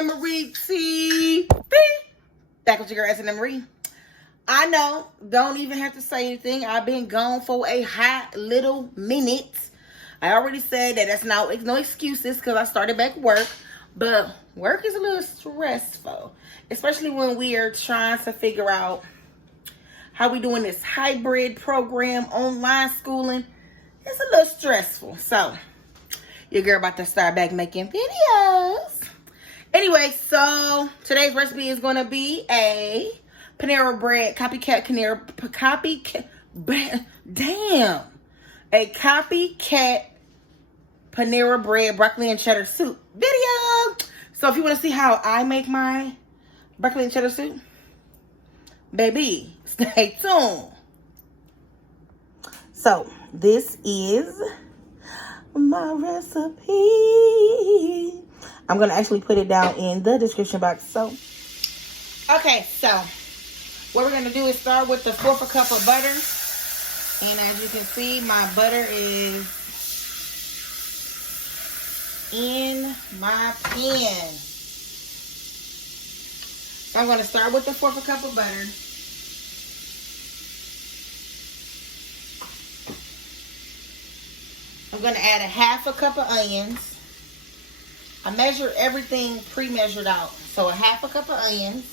S&M Marie T. Back with your girl S&M Marie. I know, don't even have to say anything. I've been gone for a hot little minute. I already said that that's no excuses because I started back work. But work is a little stressful, especially when we are trying to figure out how we doing this hybrid program, online schooling. It's a little stressful. So, your girl about to start back making videos. Anyway, so today's recipe is going to be a Panera bread, copycat Panera bread, broccoli and cheddar soup video. So if you want to see how I make my broccoli and cheddar soup, baby, stay tuned. So this is my recipe. I'm going to actually put it down in the description box. So, okay, so what we're going to do is start with the 1/4 cup of butter. And as you can see, my butter is in my pan. So I'm going to start with the 1/4 cup of butter. I'm going to add a 1/2 cup of onions. I measure everything pre-measured out. So a 1/2 cup of onions.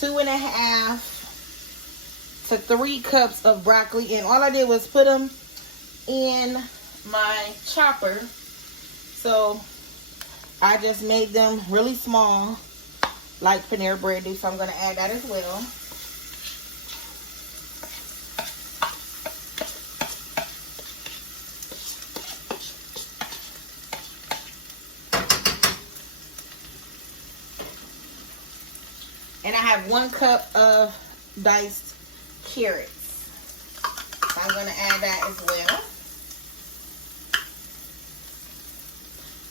Two and a half to 3 cups of broccoli. And all I did was put them in my chopper. So I just made them really small, like Panera bread do. So I'm going to add that as well. And I have 1 cup of diced carrots. So I'm going to add that as well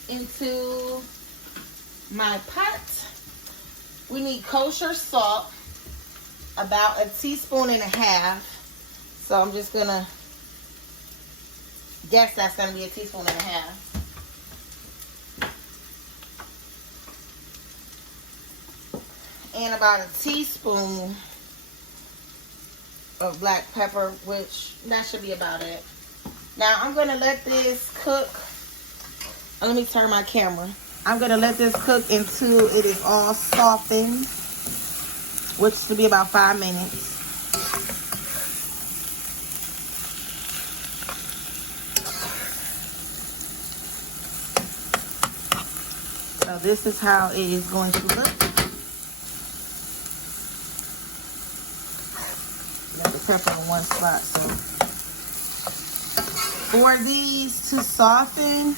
into my pot. We need kosher salt, about 1.5 teaspoons. So I'm just going to guess that's going to be 1.5 teaspoons. And about 1 teaspoon of black pepper, which that should be about it. Now I'm going to let this cook. Let me turn my camera. I'm going to let this cook until it is all softened, which should be about 5 minutes. So this is how it is going to look. Got the pepper in one spot. So for these to soften,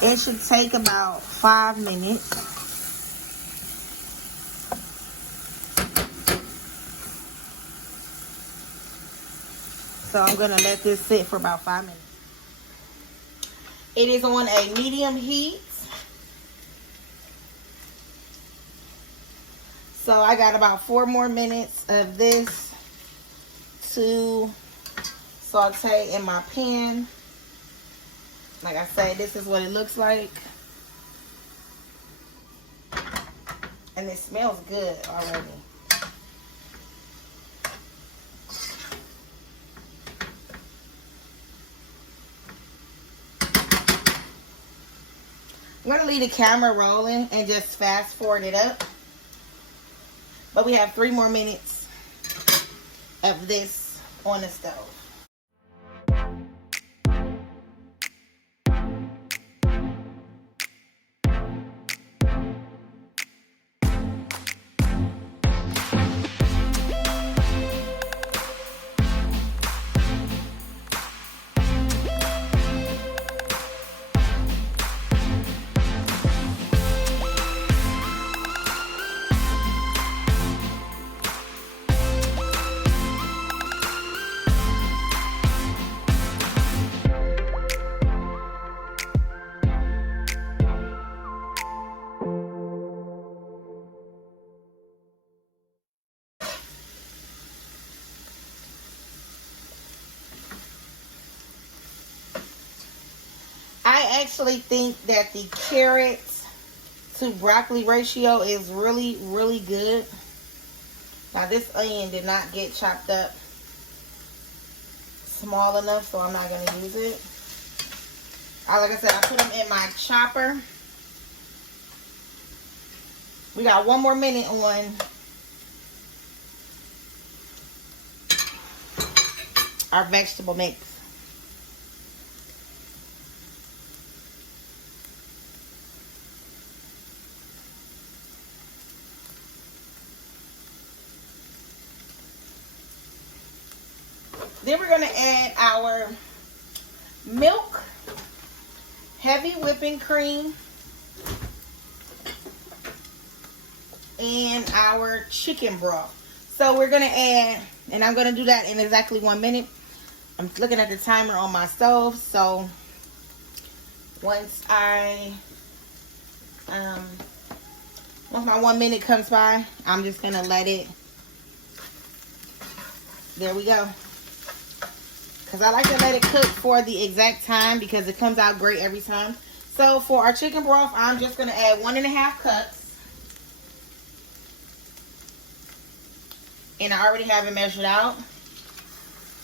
it should take about 5 minutes. So I'm going to let this sit for about 5 minutes. It is on a medium heat. So I got about 4 more minutes of this to saute in my pan. Like I said, this is what it looks like. And it smells good already. I'm going to leave the camera rolling and just fast forward it up. But we have 3 more minutes of this on the stove. I actually think that the carrot to broccoli ratio is really, really good. Now this onion did not get chopped up small enough, so I'm not going to use it. Like I said, I put them in my chopper. We got 1 more minute on our vegetable mix. Then we're going to add our milk, heavy whipping cream, and our chicken broth. So we're going to add, and I'm going to do that in exactly 1 minute. I'm looking at the timer on my stove, so once my 1 minute comes by, I'm just going to let it, there we go. Because I like to let it cook for the exact time because it comes out great every time. So for our chicken broth, I'm just going to add 1.5 cups. And I already have it measured out.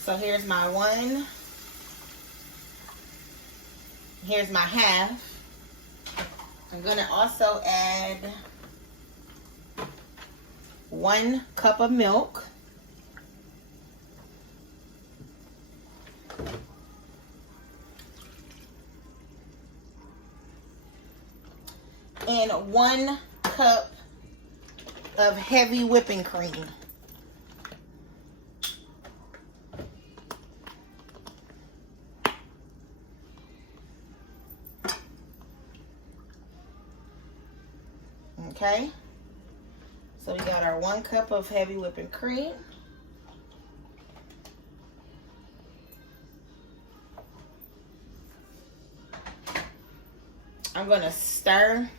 So here's my 1. Here's my half. I'm going to also add 1 cup of milk. And 1 cup of heavy whipping cream. Okay, so we got our 1 cup of heavy whipping cream. I'm going to stir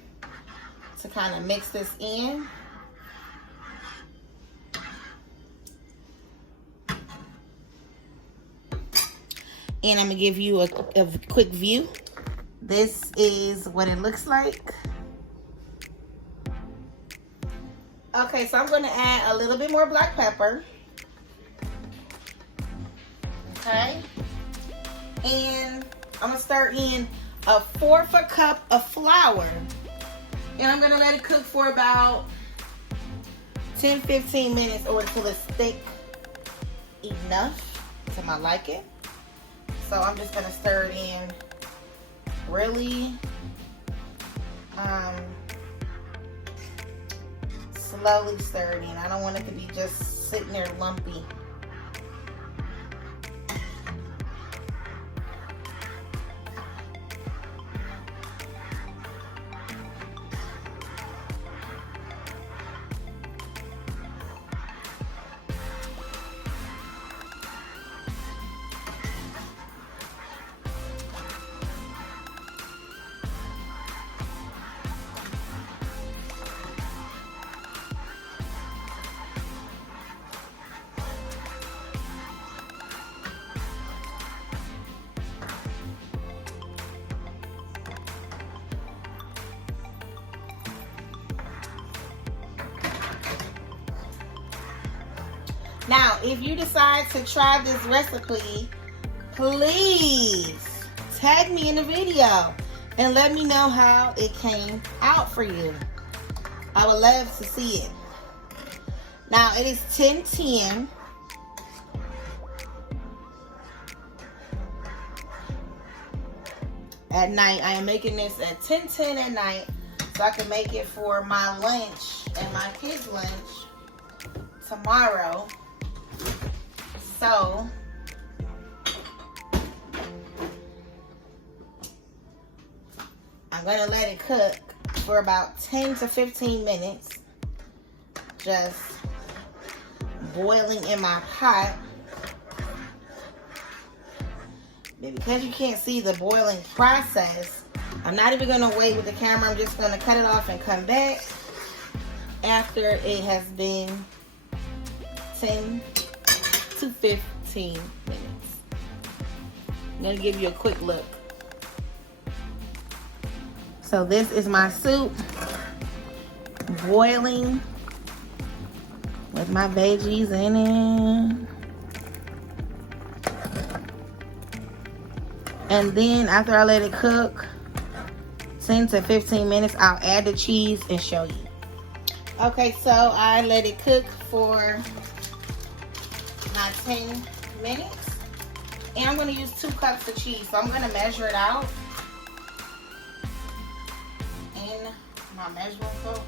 to kind of mix this in. And I'm going to give you a quick view. This is what it looks like. Okay, so I'm going to add a little bit more black pepper. Okay. And I'm going to stir in a 1/4 cup of flour. And I'm going to let it cook for about 10-15 minutes or until it's thick enough to my liking. So I'm just going to stir it in really slowly stir it in. I don't want it to be just sitting there lumpy. Now, if you decide to try this recipe, please tag me in the video and let me know how it came out for you. I would love to see it. Now, it is 10:10. At night. I am making this at 10:10 at night so I can make it for my lunch and my kids' lunch tomorrow. So I'm going to let it cook for about 10 to 15 minutes, just boiling in my pot. But because you can't see the boiling process, I'm not even going to wait with the camera. I'm just going to cut it off and come back after it has been 10 to 15 minutes. I'm going to give you a quick look. So this is my soup, boiling with my veggies in it. And then after I let it cook 10 to 15 minutes, I'll add the cheese and show you. Okay, so I let it cook for my 10 minutes. And I'm going to use 2 cups of cheese. So I'm going to measure it out in my measuring cup.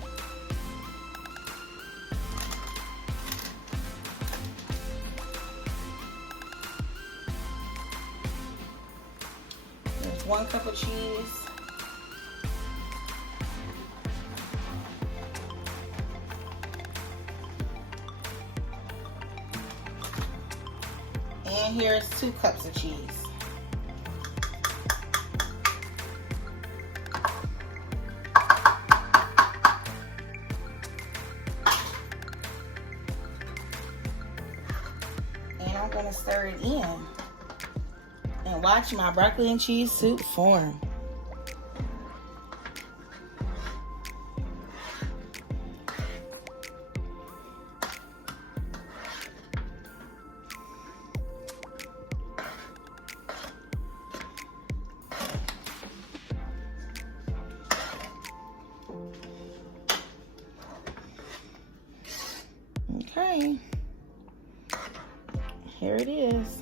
There's 1 cup of cheese. And here's 2 cups of cheese. And I'm gonna stir it in and watch my broccoli and cheese soup form. Okay, here it is.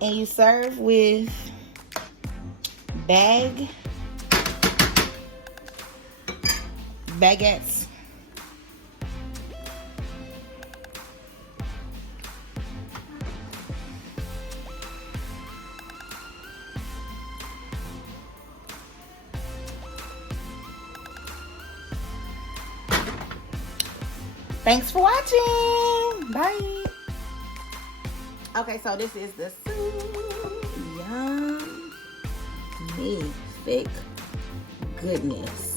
And you serve with baguettes. Thanks for watching. Bye. Okay, so this is the soup. Yum. Thick goodness.